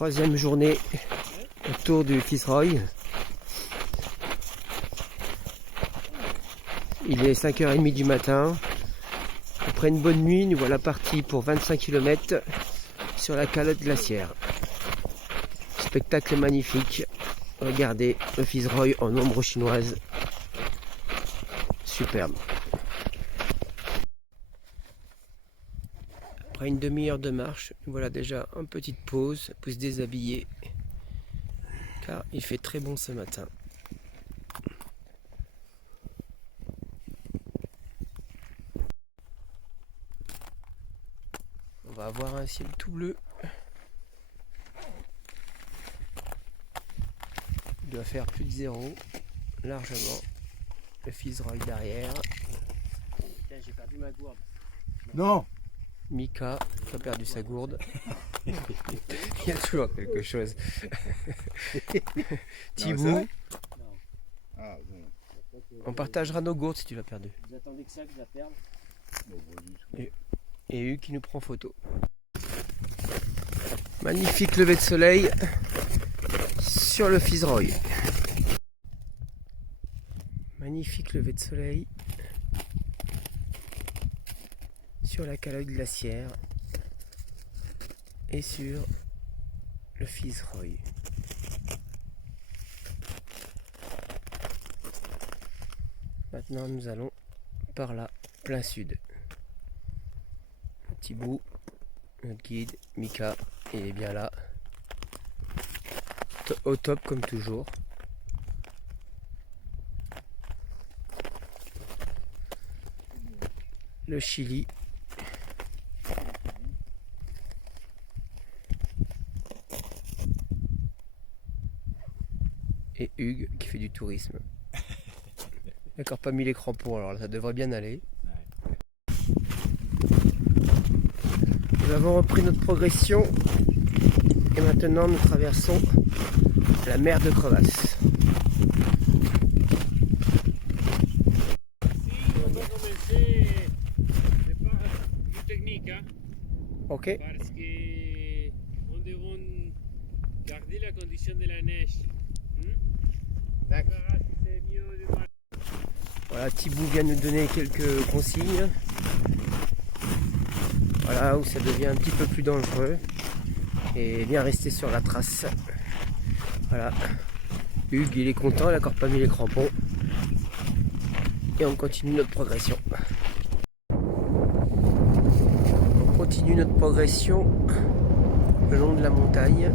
Troisième journée autour du Fitzroy. Il est 5h30 du matin. Après une bonne nuit, nous voilà partis pour 25 km sur la calotte glaciaire. Spectacle magnifique. Regardez le Fitzroy en ombre chinoise. Superbe. Après une demi-heure de marche, nous voilà déjà en petite pause pour se déshabiller. Car il fait très bon ce matin. On va avoir un ciel tout bleu. Il doit faire plus de 0, largement. Le Fitzroy derrière. Putain, j'ai perdu ma gourde. Non. Mika qui a perdu sa gourde. Il y a toujours quelque chose. Thibaut. Ah, bon. On partagera nos gourdes si tu l'as perdu. Vous attendez que ça que je la perde? Et Hugues qui nous prend photo. Magnifique lever de soleil sur le Fitzroy. Magnifique lever de soleil sur la calotte glaciaire et sur le Fitzroy. Maintenant nous allons par là, plein sud. Thibaut, notre guide, Mika, il est bien là. Au top comme toujours. Le Chili. Et Hugues qui fait du tourisme. D'accord, pas mis les crampons, alors ça devrait bien aller. Nous avons repris notre progression et maintenant nous traversons la mer de Crevasse. On va commencer par une technique, hein, Ok. parce que on doit garder la condition de la neige. On verra si c'est mieux de marcher. Voilà, Thibaut vient nous donner quelques consignes. Voilà où ça devient un petit peu plus dangereux. Et bien rester sur la trace. Voilà. Hugues il est content, il n'a encore pas mis les crampons. Et on continue notre progression. On continue notre progression le long de la montagne.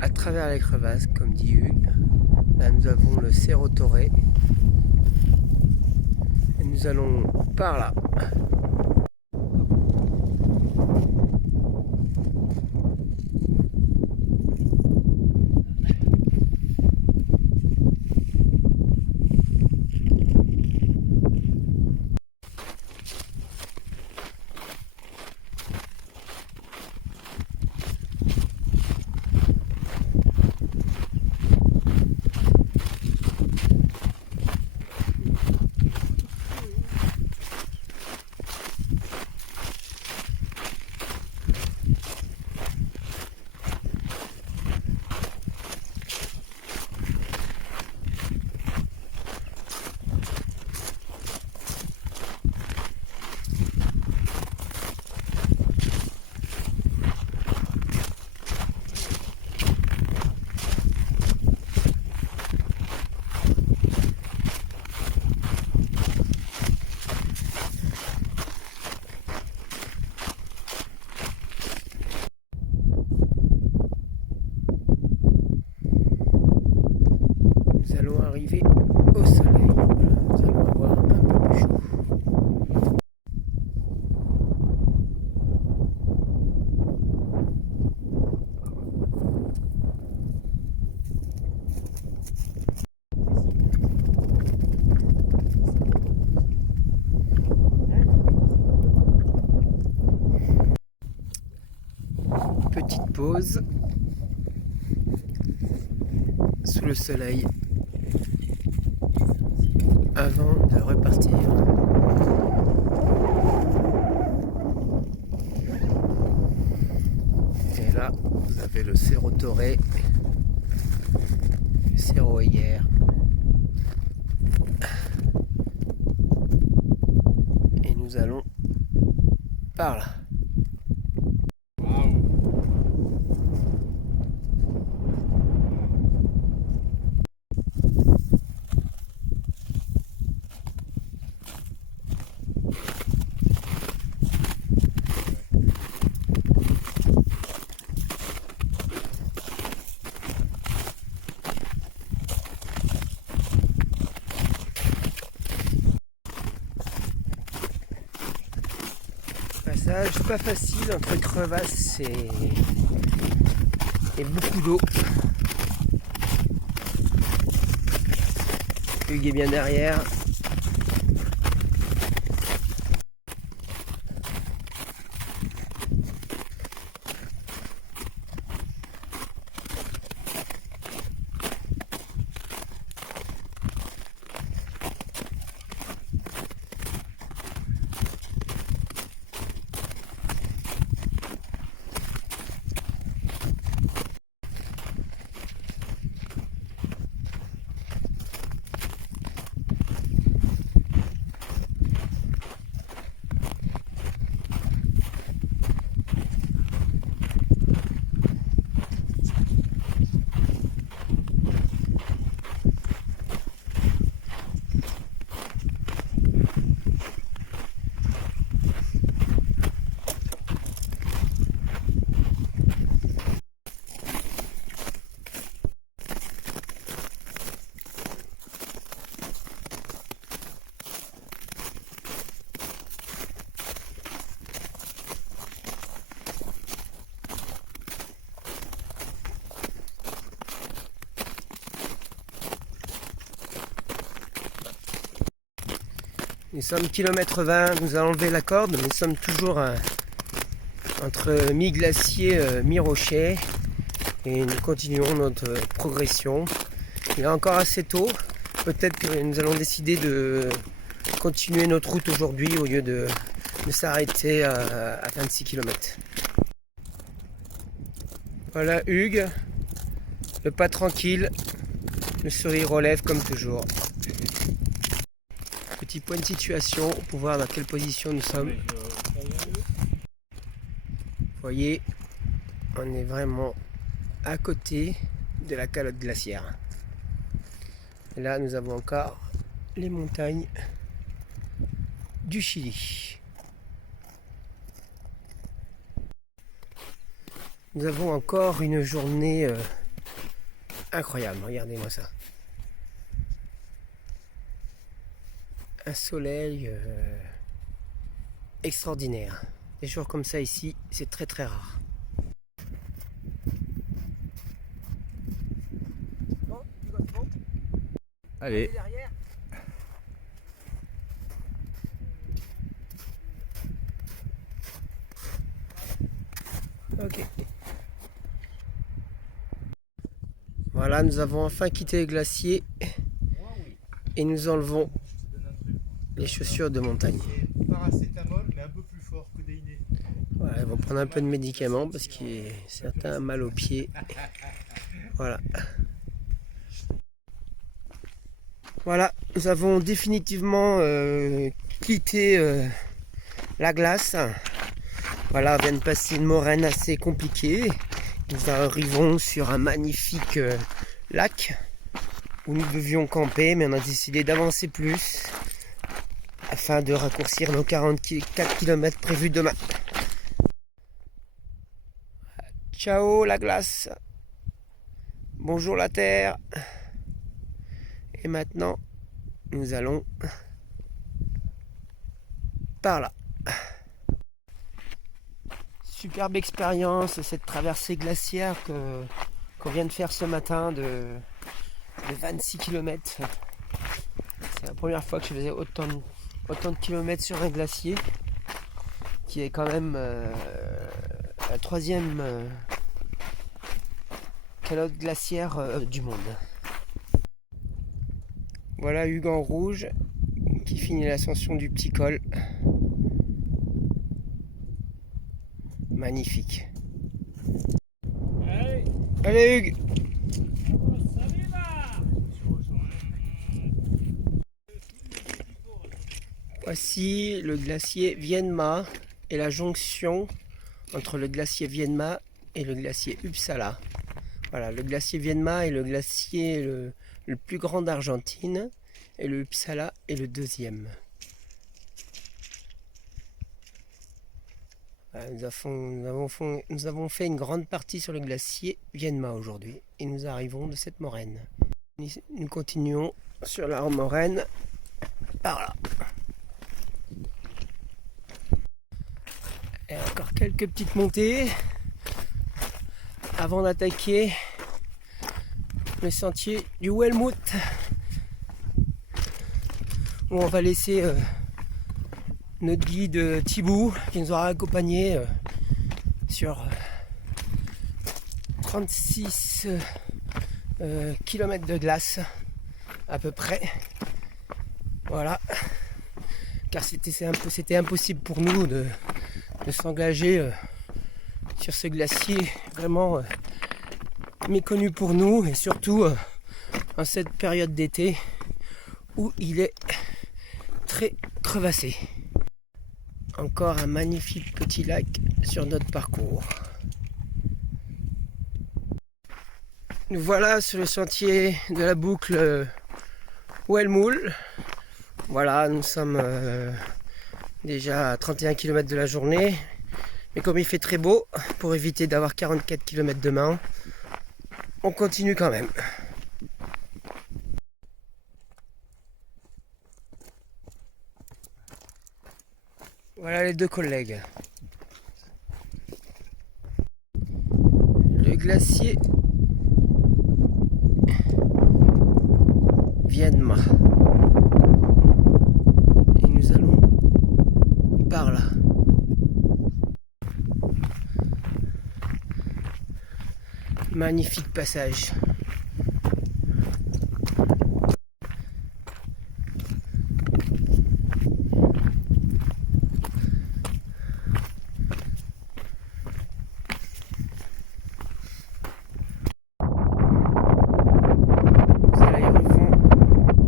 À travers les crevasses, comme dit Hugues. Là nous avons le Cerro Torre. Et nous allons par là. Nous allons arriver au soleil. Nous allons avoir un peu plus chaud. Petite pause sous le soleil avant de repartir. avait le Cerro Torre, le Cerro Eguer. Et nous allons par là. Passage pas facile entre crevasses et beaucoup d'eau. Hugues est bien derrière. Nous sommes kilomètre 20, nous avons enlevé la corde, mais nous sommes toujours entre mi-glacier, mi-rocher et nous continuons notre progression. Il est encore assez tôt, peut-être que nous allons décider de continuer notre route aujourd'hui au lieu de s'arrêter à 26 km. Voilà Hugues, le pas tranquille, le sourire aux lèvres comme toujours. Petit point de situation pour voir dans quelle position nous sommes. Vous voyez, on est vraiment à côté de la calotte glaciaire. Et là, nous avons encore les montagnes du Chili. Nous avons encore une journée incroyable. Regardez-moi ça. Un soleil extraordinaire. Des jours comme ça ici, c'est très très rare. Allez. Ok. Voilà, nous avons enfin quitté le glacier et nous enlevons les chaussures de montagne. Paracétamol, mais un peu plus fort que des inés. Voilà, ils vont prendre un peu de médicaments parce qu'il y a certains mal aux pieds. Voilà. Voilà, nous avons définitivement quitté la glace. Voilà, on vient de passer une moraine assez compliquée. Nous arrivons sur un magnifique lac où nous devions camper, mais on a décidé d'avancer plus afin de raccourcir nos 44 km prévus demain. Ciao la glace. Bonjour la terre. Et maintenant, nous allons par là. Superbe expérience, cette traversée glaciaire qu'on vient de faire ce matin de 26 km. C'est la première fois que je faisais autant de kilomètres sur un glacier, qui est quand même la troisième calotte glaciaire du monde. Voilà Hugues en rouge qui finit l'ascension du petit col. Magnifique. Allez. Allez Hugues. Voici le glacier Vienma et la jonction entre le glacier Vienma et le glacier Uppsala. Voilà, le glacier Vienma est le glacier le plus grand d'Argentine et le Uppsala est le deuxième. Voilà, nous avons fait une grande partie sur le glacier Vienma aujourd'hui et nous arrivons de cette moraine. Nous continuons sur la moraine par là. Et encore quelques petites montées avant d'attaquer le sentier du Helmut, où on va laisser notre guide Thibaut qui nous aura accompagnés sur 36 km de glace à peu près. Voilà, car c'était impossible pour nous de s'engager sur ce glacier vraiment méconnu pour nous, et surtout en cette période d'été où il est très crevassé. Encore un magnifique petit lac sur notre parcours. Nous voilà sur le sentier de la boucle Helmut. Voilà, nous sommes déjà à 31 km de la journée, mais comme il fait très beau, pour éviter d'avoir 44 km demain, on continue quand même. Voilà les deux collègues. Le glacier Vienma. Et nous allons par là. Magnifique passage.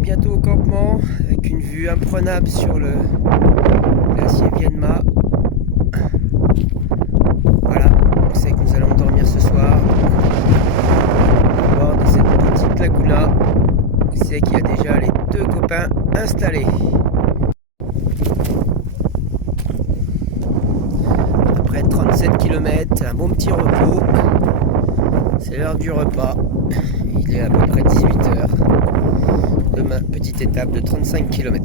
Bientôt au campement avec une vue imprenable sur le glacier Vienma. Voilà, on sait que nous allons dormir ce soir au bord de cette petite laguna. On sait qu'il y a déjà les deux copains installés. Après 37 km, un bon petit repos. C'est l'heure du repas. Il est à peu près 18 h. Demain, petite étape de 35 km.